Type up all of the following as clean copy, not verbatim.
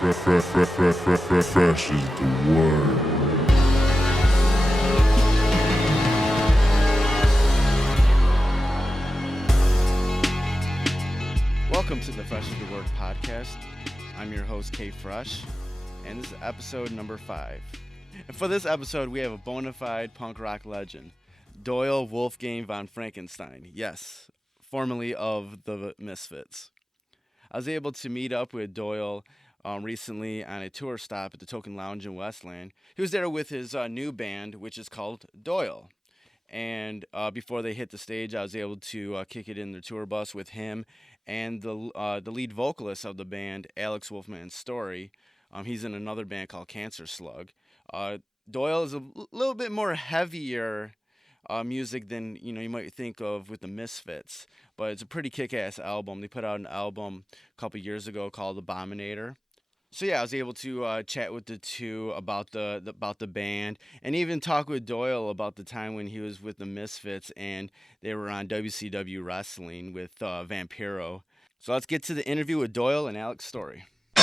Fresh is the word. Welcome to the Fresh is the Word podcast. I'm your host, K Fresh, and this is episode number 5. And for this episode, we have a bona fide punk rock legend, Doyle Wolfgang von Frankenstein. Yes, formerly of the Misfits. I was able to meet up with Doyle recently on a tour stop at the Token Lounge in Westland. He was there with his new band, which is called Doyle. And before they hit the stage, I was able to kick it in the tour bus with him and the lead vocalist of the band, Alex Wolfman's Story. He's in another band called Cancerslug. Doyle is a little bit more heavier music than you might think of with the Misfits, but it's a pretty kick-ass album. They put out an album a couple years ago called Abominator. So yeah, I was able to chat with the two about the band, and even talk with Doyle about the time when he was with the Misfits and they were on WCW Wrestling with Vampiro. So let's get to the interview with Doyle and Alex Story. All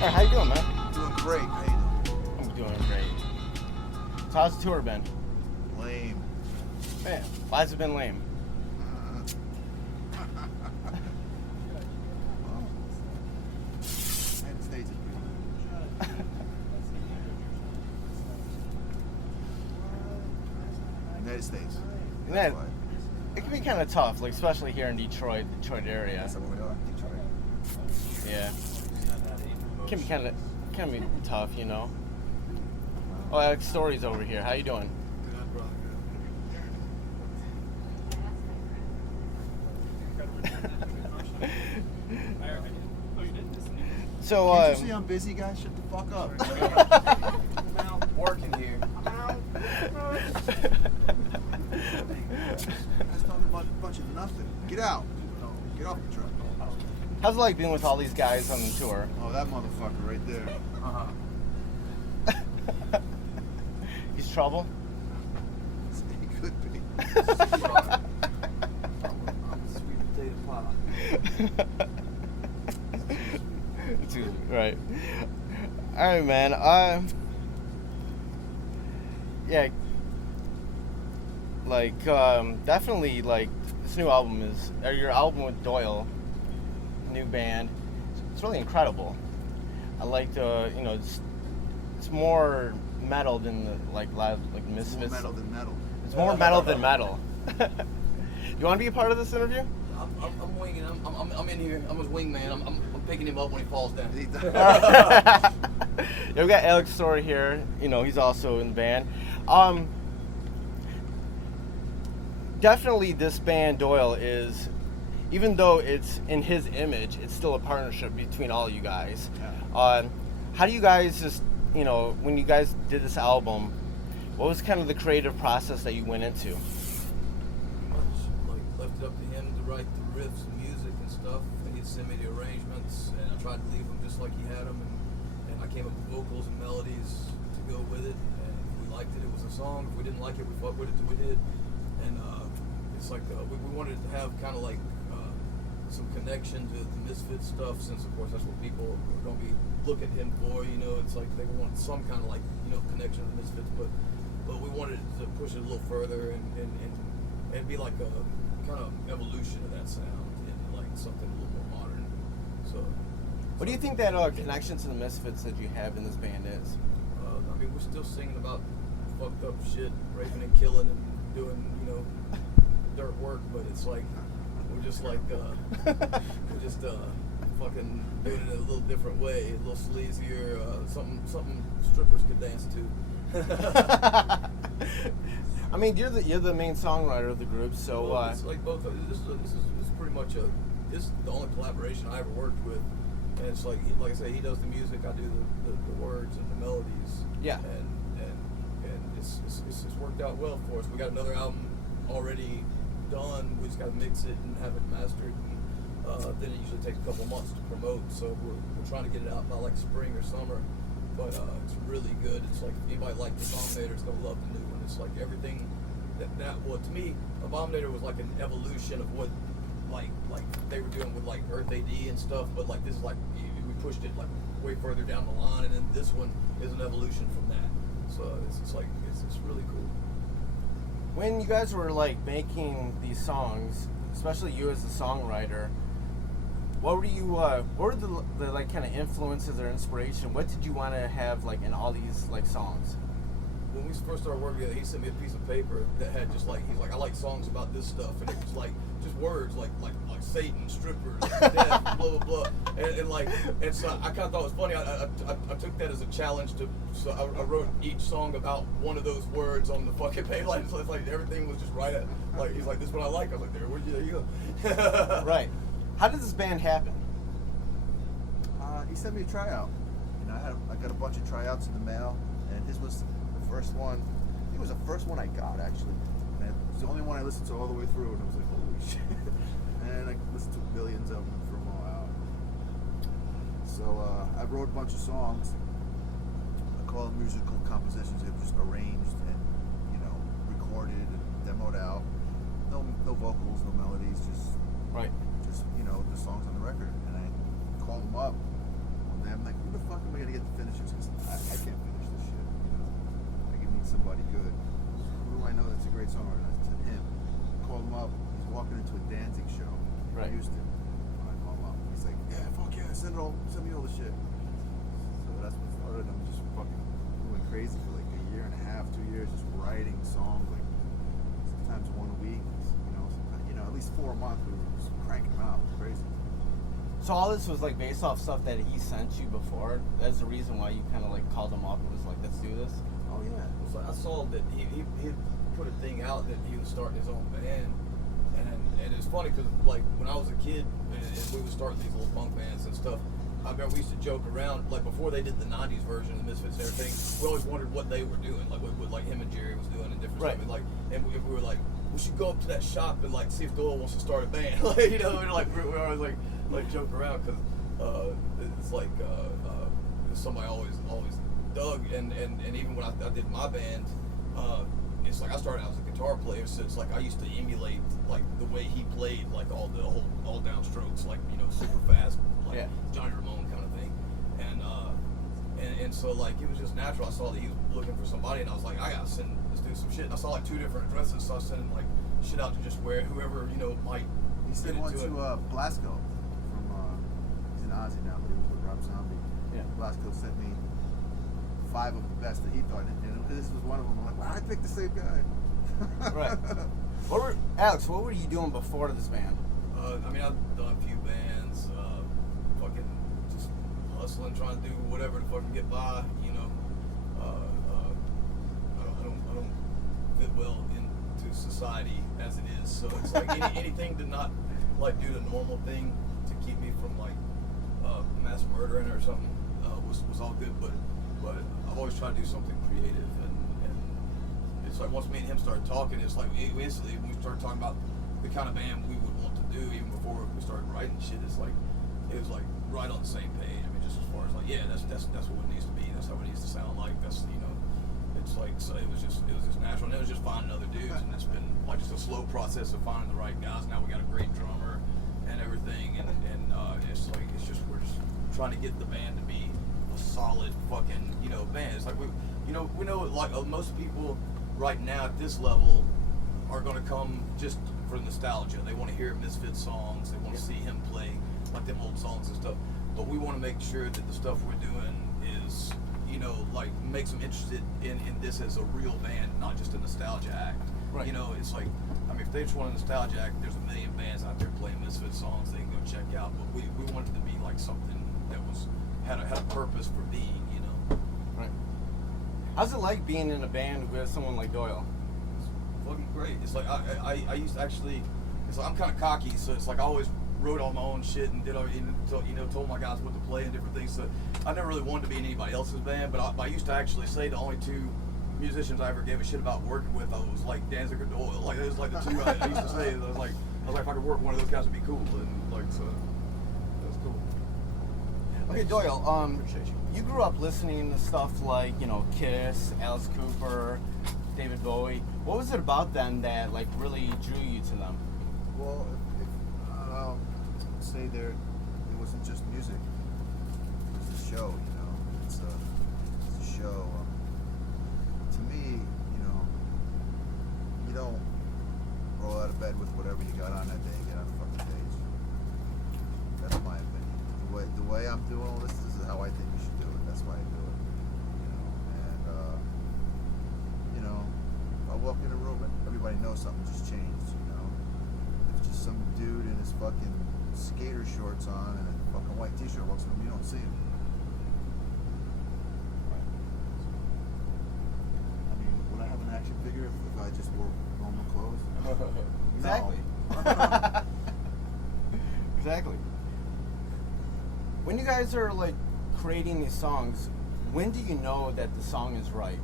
right, how you doing, man? Doing great. How you doing? I'm doing great. So how's the tour been? Lame. Man, why's it been lame? United States is pretty good. United States. That, Why. it can be kind of tough, like especially here in Detroit area. That's what we are. Detroit. Yeah, can be kind of tough, you know. Oh, Alex Story's over here. How you doing? So, Can't you see I'm busy, guys? Shut the fuck up. I'm out working here. I'm out. Just talking about a bunch of nothing. Get out. Get off the truck. how's it like being with all these guys on the tour? Oh, that motherfucker right there. He's trouble? He could be. I'm a sweet potato pie. Right. All right, man. Yeah. Like, definitely, like, this new album or your album with Doyle, new band, it's really incredible. I like the, it's more metal than the, like Misfits. More metal than metal. It's more metal than metal. You want to be a part of this interview? I'm winging. I'm in here. I'm his wingman. I'm picking him up when he falls down. Yeah, we got Alex Story here. He's also in the band. Definitely this band, Doyle, is, even though it's in his image, it's still a partnership between all you guys. Yeah. How do you guys just, when you guys did this album, what was kind of the creative process that you went into? Like left it up to him to write the riffs and music and stuff, and he'd send me the arrangements, and I tried to leave them just like he had them, and I came up with vocals and melodies to go with it. And if we liked it, it was a song. If we didn't like it, we fucked with it till we did. And it's like we wanted to have kind of like some connection to the Misfits stuff, since of course that's what people are going to be looking at him for. It's like they want some kind of like connection to the Misfits, but we wanted to push it a little further and be like a kind of evolution of that sound and like something a little more modern. So, What do you think that connection to the Misfits that you have in this band is? I mean, we're still singing about fucked up shit, raping and killing and doing dirt work, but it's like we're just like fucking doing it in a little different way, a little sleazier, something strippers could dance to. I mean, you're the main songwriter of the group, so well, it's like both. This is pretty much this is the only collaboration I ever worked with, and it's like I say, he does the music, I do the words and the melodies. Yeah. And it's worked out well for us. We got another album already done. We just got to mix it and have it mastered. And, then it usually takes a couple months to promote. So we're trying to get it out by like spring or summer. But it's really good. It's like if anybody like the Abominator is gonna love the new one. It's like everything that well, to me, Abominator was like an evolution of what like they were doing with like Earth AD and stuff, but like this is like we pushed it like way further down the line, and then this one is an evolution from that. So it's like it's really cool. When you guys were like making these songs, especially you as a songwriter, what were the like kind of influences or inspiration? What did you want to have like in all these like songs? When we first started working together, he sent me a piece of paper that had just like, he's like, I like songs about this stuff, and it was like just words like Satan, strippers, death, blah blah blah, and so I kind of thought it was funny. I took that as a challenge so I wrote each song about one of those words on the fucking paper. Like, so it's like everything was just right at, like, he's like, this is what I like. I was like, there you go. Right. How did this band happen? He sent me a tryout. I got a bunch of tryouts in the mail, and his was the first one. I think it was the first one I got, actually. And it was the only one I listened to all the way through, and I was like, holy shit. And I listened to millions of them for a while. So I wrote a bunch of songs. I call them musical compositions. They were just arranged and, recorded and demoed out. No vocals, no melodies, just the songs on the record. And I called them up one day. I'm like, who the fuck am I gonna get to finish this? Because I can't finish this shit. I need somebody good. Who do I know that's a great songwriter? I said him. Called him up. He's walking into a Danzig show in Houston. I call him up. He's like, yeah, fuck yeah, send me all the shit. So that's what started. I'm just fucking going crazy for like a year and a half, 2 years, just writing songs, like sometimes one a week, sometimes, at least 4 a month. We were just cranking them out. It was crazy. So all this was like based off stuff that he sent you before. That's the reason why you kind of like called him up and was like, let's do this. Oh yeah. So I saw that he put a thing out that he was starting his own band, and it's funny because like when I was a kid and we would start these little punk bands and stuff, I remember we used to joke around, like before they did the 90s version of the Misfits and everything, we always wondered what they were doing, like what like him and Jerry was doing and different stuff. And we were like, we should go up to that shop and like see if Doyle wants to start a band. Like, and like we always like joke around because it's like somebody always dug, and even when I did my band, it's like I started out as a guitar player, so it's like I used to emulate like the way he played, like all downstrokes, like super fast, like Johnny Ramone kind of thing, and so like it was just natural. I saw that he was looking for somebody, and I was like, I gotta send this dude some shit. And I saw like 2 different addresses, so I was sending like shit out to just where whoever might. He sent one to Blasco from he's in Ozzy now, but he was with Rob Zombie. Yeah. Blasco sent me 5 of the best that he thought, and this was one of them. I'm like, wow, I picked the same guy. Right. Alex, what were you doing before this band? I mean, I've done a few bands, fucking just hustling, trying to do whatever to fucking get by, I don't fit well into society as it is, so it's like anything to not like do the normal thing to keep me from like mass murdering or something was all good, but I've always tried to do something creative, and it's like once me and him started talking, it's like instantly when we started talking about the kind of band we would want to do even before we started writing shit, it was like right on the same page. I mean, just as far as like, yeah, that's what it needs to be, that's how it needs to sound like, that's it's like, so it was just natural, and it was just finding other dudes, and it's been like just a slow process of finding the right guys. Now we got a great drummer and everything, and it's just we're just trying to get the band to be a solid fucking band. It's like we know like most people right now at this level are going to come just for nostalgia. They want to hear Misfits songs, they want to see him play like them old songs and stuff, but we want to make sure that the stuff we're doing is like makes them interested in this as a real band, not just a nostalgia act. Right. It's like, I mean, if they just want a nostalgia act, there's a million bands out there playing Misfits songs they can go check out, but we want it to be like something that had a purpose for being, Right. How's it like being in a band with someone like Doyle? It's fucking great. It's like I used to actually, it's like I'm kind of cocky, so it's like I always wrote all my own shit and did told my guys what to play and different things. So I never really wanted to be in anybody else's band, but I used to actually say the only 2 musicians I ever gave a shit about working with, I was like Danzig or Doyle. Like it was like the 2 I used to say. I was like if I could work with one of those guys, it'd be cool. And like so, that's cool. Okay, Doyle. You grew up listening to stuff like Kiss, Alice Cooper, David Bowie. What was it about them that like really drew you to them? Well, there, it wasn't just music. It was a show, you know. It's a show. To me, you know, you don't roll out of bed with whatever you got on that day and get on the fucking stage. That's my opinion. The way I'm doing all this is how I think you should do it. That's why I do it. You know, and you know, if I walk in a room and everybody knows something just changed. You know, if it's just some dude in his fucking skater shorts on and a fucking white t-shirt walks in the room, you don't see him. I mean, would I have an action figure if I just wore normal clothes? Exactly. No. Exactly. When you guys are like creating these songs, when do you know that the song is right?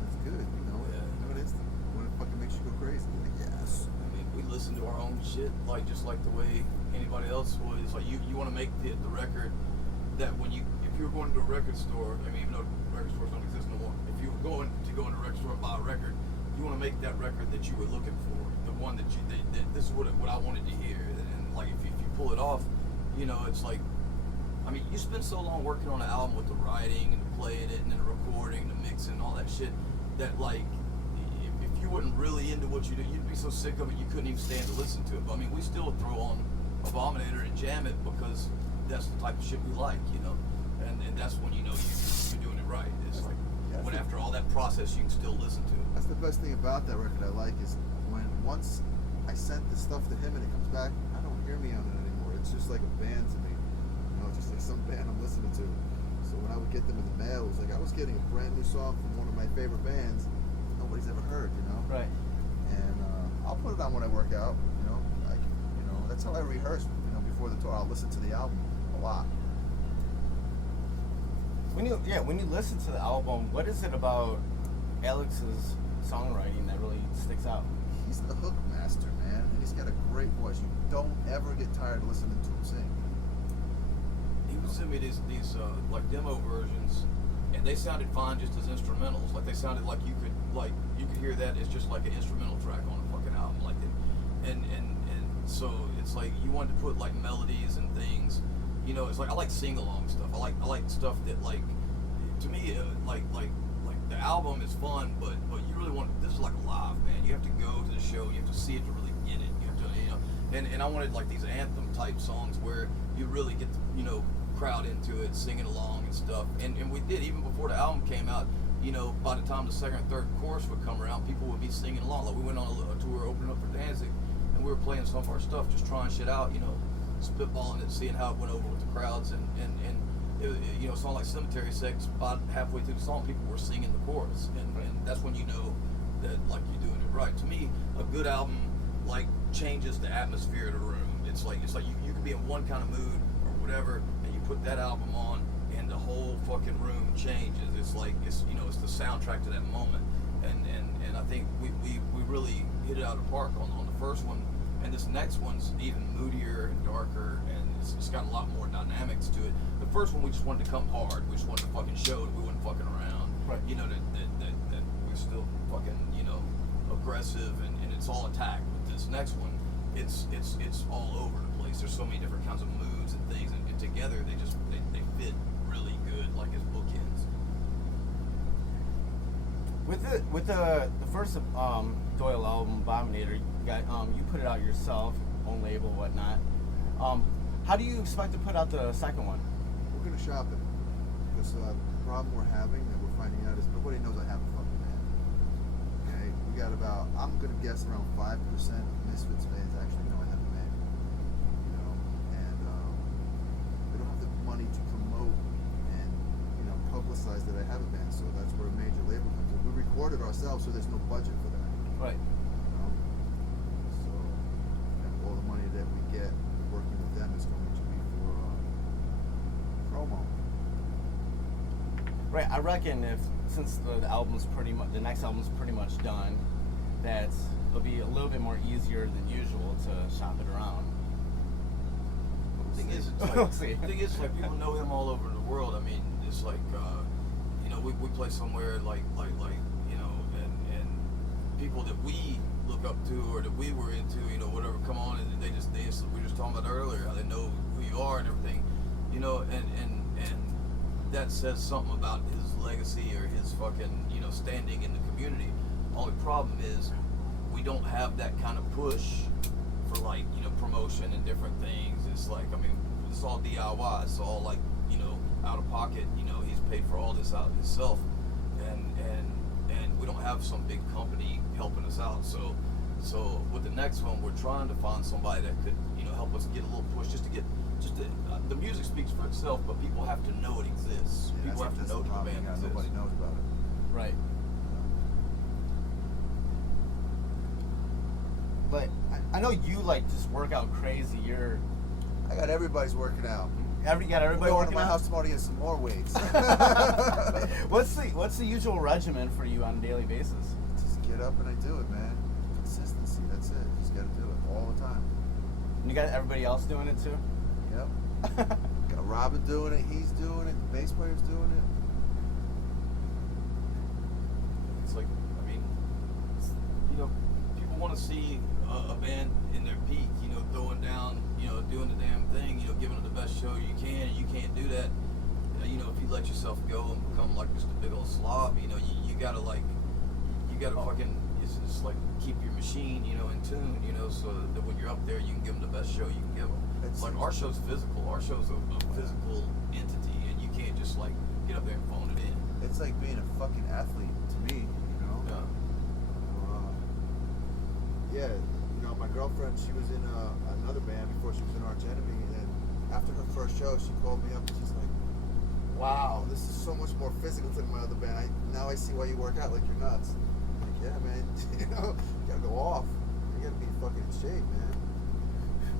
That's good, you know. Yeah. You know what it is? When it fucking makes you go crazy. Like, yes. I mean, we listen to our own shit, like just like the way anybody else would. It's like you want to make the record that if you were going to a record store, I mean, even though record stores don't exist no more, if you were going to go into a record store and buy a record, you want to make that record that you were looking for, the one that this is what I wanted to hear. And like if you pull it off, you know, it's like, I mean, you spend so long working on an album with the writing and the playing it and then the recording, the mixing, all that shit, that like, if you weren't really into what you do, you'd be so sick of it you couldn't even stand to listen to it. But I mean, we still throw on Abominator and jam it because that's the type of shit we like, you know. And that's when you know you're doing it right. It's like when after all that process, you can still listen to it. That's the best thing about that record I like is when once I sent the stuff to him and it comes back, I don't hear me on it anymore. It's just like a band to me. You know, just like some band I'm listening to. So when I would get them in the mail, it was like I was getting a brand new song from one of my favorite bands nobody's ever heard, you know? Right. And I'll put it on when I work out, you know? Like, you know, that's how I rehearse, you know, before the tour. I'll listen to the album a lot. When you listen to the album, what is it about Alex's songwriting that really sticks out? He's the hook master, man. And he's got a great voice. You don't ever get tired of listening to him sing. He would send me these like demo versions, and they sounded fine just as instrumentals. Like they sounded like you could hear that as just like an instrumental track on a fucking album, like that. And so it's like you wanted to put like melodies and things. You know, it's like I like sing along stuff. I like stuff that like to me like the album is fun, but you really want this is like a live band. You have to go to the show. You have to see it to really get it. You have to, you know, and I wanted like these anthem type songs where you really get the, you know, crowd into it, singing along and stuff. And we did even before the album came out. You know, by the time the second or third chorus would come around, people would be singing along. Like we went on a tour opening up for Danzig, and we were playing some of our stuff, just trying shit out. You know, spitballing it, seeing how it went over with the crowds, and it, you know, a song like Cemetery Sex, about halfway through the song, people were singing the chorus, and that's when you know that like you're doing it right. To me, a good album like changes the atmosphere of the room. It's like you can be in one kind of mood or whatever, and you put that album on, and the whole fucking room changes. It's like it's the soundtrack to that moment, and I think we really hit it out of the park on the first one. And this next one's even moodier and darker, and it's got a lot more dynamics to it. The first one, we just wanted to come hard. We just wanted to fucking show that we wasn't fucking around. Right. You know, that we're still fucking, you know, aggressive, and it's all attack. But this next one, it's all over the place. There's so many different kinds of moods and things, and together they fit really good, like as bookends. With the first Doyle album, Abominator, you put it out yourself, own label, whatnot. How do you expect to put out the second one? We're gonna shop it. Because the problem we're having that we're finding out is nobody knows I have a fucking band. Okay? We got about, I'm gonna guess around 5% of Misfits fans actually know I have a band. You know? And we don't have the money to promote and, you know, publicize that I have a band, so that's where a major label comes in. We recorded ourselves, so there's no budget for that. Right. You know? So, and all the money that we get working with them is going to be for promo. Right. I reckon since the album's the next album's pretty much done, that it'll be a little bit more easier than usual to shop it around. The thing is, We'll see. like people know him all over the world. I mean, it's like you know, we play somewhere like you know, and people that we look up to or that we were into, you know, whatever, come on, and we were just talking about earlier how they know who that says something about his legacy or his fucking, you know, standing in the community. Only problem is we don't have that kind of push for, like, you know, promotion and different things. It's like, I mean, it's all DIY. It's all like, you know, out of pocket. You know, he's paid for all this out himself, and we don't have some big company helping us out. So with the next one, we're trying to find somebody that could, you know, help us get a little push, the music speaks for itself, but people have to know it exists. Yeah, People have to know the band exists. Nobody knows about it. Right. But I know you like just work out crazy. I got everybody's working out. Got everybody We're going working to my out? house tomorrow to get some more weights. What's the usual regimen for you on a daily basis? Just get up and I do it, man. Consistency, that's it. Just got to do it all the time. And you got everybody else doing it too? Yep. Got Robin doing it, he's doing it, the bass player's doing it. It's like, I mean, you know, people want to see a band in their peak, you know, throwing down, you know, doing the damn thing, you know, giving it the best show you can, and you can't do that. You know, if you let yourself go and become like just a big old slob, you know, you gotta fucking, it's like keep your machine, you know, in tune, you know, so that when you're up there, you can give them the best show you can give them. It's like our show's physical. Our show's a physical entity, and you can't just like get up there and phone it in. It's like being a fucking athlete to me, you know? Yeah, you know, my girlfriend, she was in another band before she was in Arch Enemy, and then after her first show, she called me up and she's like, wow, this is so much more physical than my other band. Now I see why you work out like you're nuts. I'm like, yeah, man, you know, you gotta go off. You gotta be fucking in shape, man.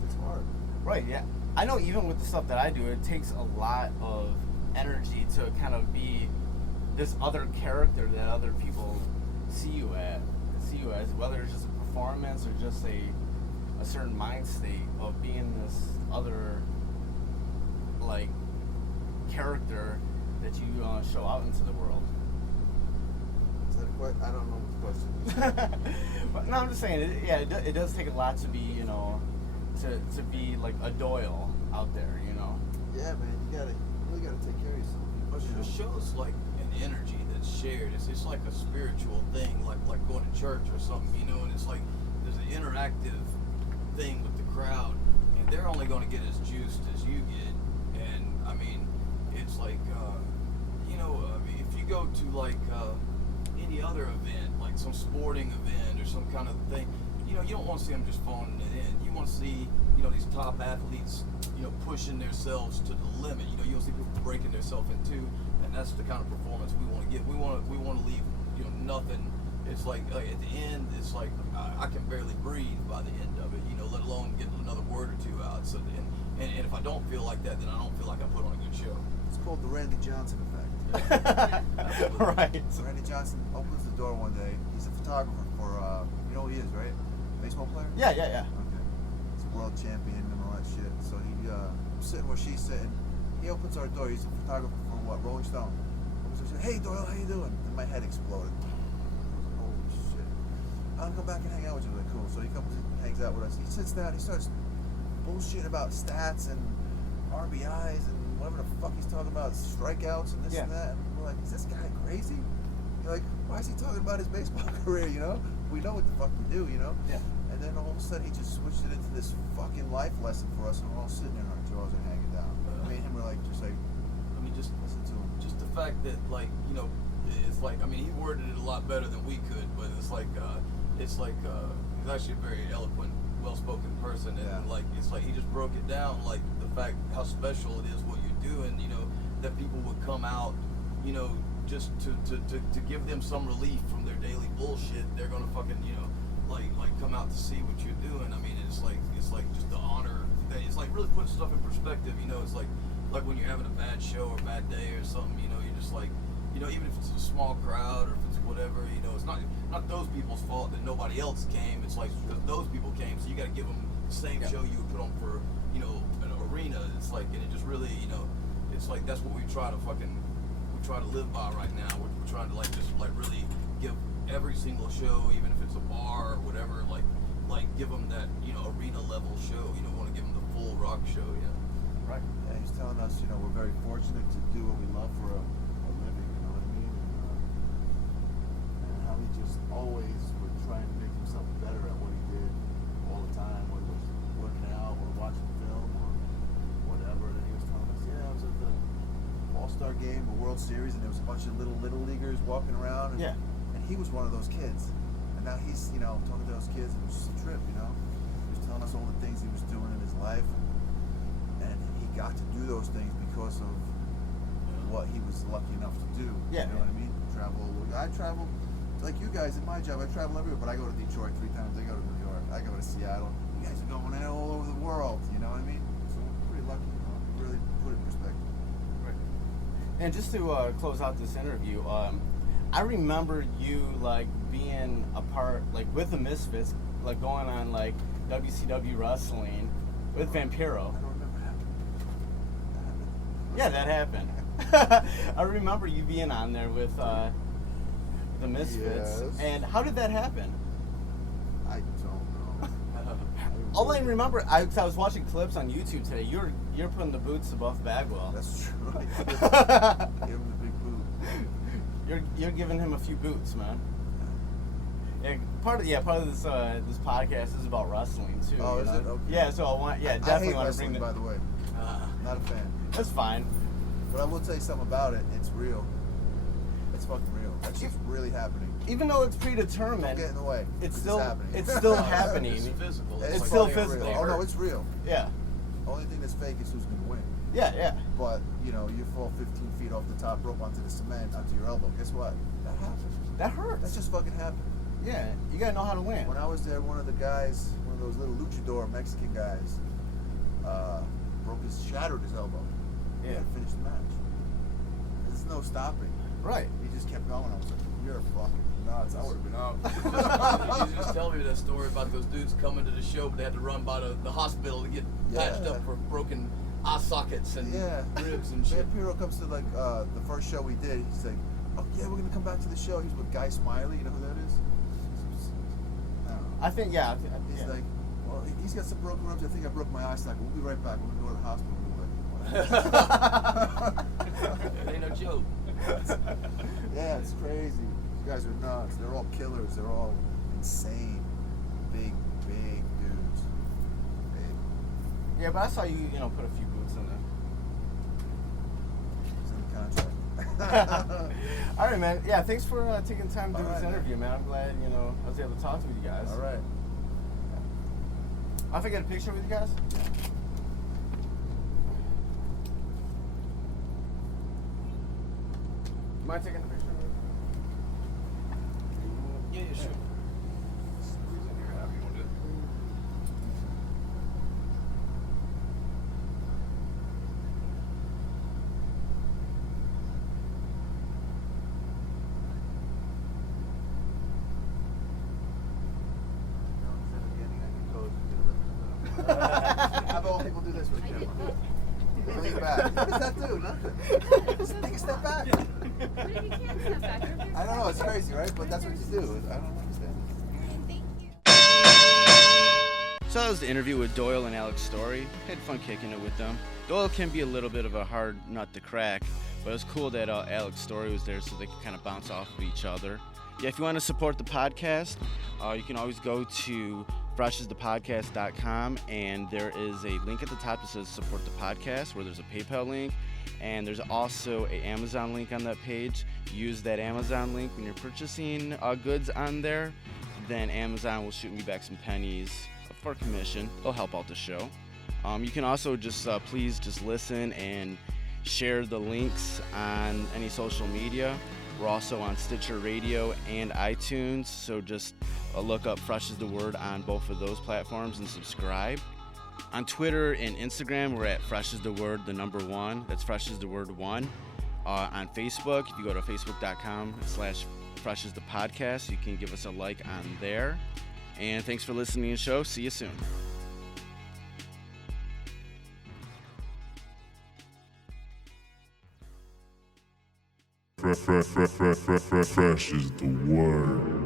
It's hard. Right, yeah. I know even with the stuff that I do, it takes a lot of energy to kind of be this other character that other people see you as, whether it's just a performance or just a certain mind state of being this other, like, character that you show out into the world. Is that a question? I don't know what the question is. But no, I'm just saying, it does take a lot to be, you know, to be like a Doyle out there, you know. Yeah, man, you really gotta take care of yourself. But the show's like an energy that's shared. It's like a spiritual thing, like going to church or something, you know. And it's like there's an interactive thing with the crowd, and they're only going to get as juiced as you get. And I mean, it's like, you know, I mean, if you go to like any other event, like some sporting event or some kind of thing, you know, you don't want to see them just phoning it in. You want to see, you know, these top athletes, you know, pushing themselves to the limit. You know, you don't see people breaking themselves in two, and that's the kind of performance we want to get. We want to leave, you know, nothing. It's like at the end, it's like I can barely breathe by the end of it. You know, let alone get another word or two out. So, and if I don't feel like that, then I don't feel like I put on a good show. It's called the Randy Johnson effect. Right. So Randy Johnson opens the door one day. He's a photographer for, you know who he is, right? Baseball player? Yeah. Okay. He's a world champion and all that shit. So he, I'm sitting where she's sitting. He opens our door. He's a photographer for what? Rolling Stone. So he said, hey Doyle, how you doing? And my head exploded. Holy shit. I'll come back and hang out with you. Like, cool. So he comes and hangs out with us. He sits down. He starts bullshitting about stats and RBIs and whatever the fuck he's talking about, strikeouts and this and that. And we're like, is this guy crazy? You're like, why is he talking about his baseball career, you know? We know what the fuck we do, you know? Yeah. And then all of a sudden he just switched it into this fucking life lesson for us, and we're all sitting there and our jaws are hanging down. Me and him were like, I mean, just listen to him. Just the fact that, like, you know, it's like, I mean, he worded it a lot better than we could, but it's like he's actually a very eloquent, well-spoken person, and like, it's like he just broke it down, like the fact how special it is what you're doing, you know, that people would come out, you know, just to give them some relief from their daily bullshit. They're gonna fucking, you know, like come out to see what you're doing. I mean, it's like just the honor that it's like really putting stuff in perspective. You know, it's like when you're having a bad show or a bad day or something. You know, you're just like, you know, even if it's a small crowd or if it's whatever, you know, it's not those people's fault that nobody else came. It's like because those people came, so you got to give them the same show you would put on for, you know, an arena. It's like, and it just really, you know, it's like that's what we try to live by right now. We're trying to like just like really give every single show, even if it's a bar or whatever, like give them that, you know, arena level show. You know, want to give them the full rock show. Yeah. Right. And he's telling us, you know, we're very fortunate to do what we love for a living, you know what I mean? And how he just always would try and make himself better at what he did all the time, whether it was working out or watching film or whatever. And he was telling us, yeah, I was at the All-Star game, a World Series, and there was a bunch of little leaguers walking around. And, and he was one of those kids. And now he's, you know, talking to those kids, and it was just a trip, you know? He was telling us all the things he was doing in his life. And he got to do those things because of what he was lucky enough to do. Yeah. You know what I mean? I travel, like you guys in my job, I travel everywhere, but I go to Detroit 3 times, I go to New York, I go to Seattle. You guys are going all over the world, you know what I mean? So we're pretty lucky, you know, really put it in perspective. Right. And just to close out this interview, I remember you like being a part, like with the Misfits, like going on like WCW wrestling with Vampiro. I don't remember happening. Yeah, that happened. I remember you being on there with the Misfits. Yes. And how did that happen? I don't know. All I remember, I was watching clips on YouTube today. You're putting the boots above Bagwell. That's true. Give him the big boot. You're giving him a few boots, man. Yeah, part of this this podcast is about wrestling too. Oh, you is know? it? Okay. Yeah, so I definitely I hate want to wrestling, bring by the way. Not a fan. That's fine. But I will tell you something about it. It's real. It's fucking real. That shit's really happening. Even though it's Don't predetermined, get in the way. it's 'cause still happening. it's still happening. It's physical. It's like still fucking physical. real. Oh no, it's real. Yeah, Only thing that's fake is who's gonna win. yeah. But you know, you fall 15 feet off the top rope onto the cement, onto your elbow. Guess what? That happens. That hurts. That's just fucking happened. Yeah, you gotta know how to win. When I was there, one of the guys, one of those little luchador Mexican guys, shattered his elbow. He had to finish the match. There's no stopping. Right. He just kept going. I was like, you're fucking nuts. I would have been out. You just tell me that story about those dudes coming to the show, but they had to run by the hospital to get patched up for broken eye sockets and ribs and shit. Vampiro comes to like the first show we did. He's like, oh yeah, we're gonna come back to the show. He's with Guy Smiley. You know who that is? I don't know. I think He's like, well, he's got some broken ribs. I think I broke my eye socket. We'll be right back. We're gonna go to the hospital. It ain't no joke. Yeah, it's crazy. You guys are nuts. They're all killers. They're all insane. Big dudes. Big. Yeah, but I saw you put a few boots in It's in the contract. All right, man. Yeah, thanks for taking time to do All this right, interview, man. I'm glad I was able to talk to you guys. All right. If I get a picture with you guys. Mind taking a picture? Yeah, sure. Squeeze in here, however you want to do it. How about people do this with the camera? Lean back. What does that do? Nothing. Just take a step back. But if you can't step back, or if you're I don't know. It's stuck, crazy, right? But that's what you do. I don't understand. Thank you. So that was the interview with Doyle and Alex Story. Had fun kicking it with them. Doyle can be a little bit of a hard nut to crack, but it was cool that Alex Story was there so they could kind of bounce off of each other. Yeah, if you want to support the podcast, you can always go to freshasthepodcast.com, and there is a link at the top that says support the podcast, where there's a PayPal link, and there's also an Amazon link on that page. Use that Amazon link when you're purchasing goods on there, then Amazon will shoot me back some pennies for commission. It'll help out the show. You can also just please just listen and share the links on any social media. We're also on Stitcher Radio and iTunes, so just look up Fresh is the Word on both of those platforms and subscribe. On Twitter and Instagram, we're at Fresh is the Word, the number 1. That's Fresh is the Word 1. On Facebook, if you go to facebook.com/Fresh is the Podcast, you can give us a like on there. And thanks for listening to the show. See you soon. Fresh is the word.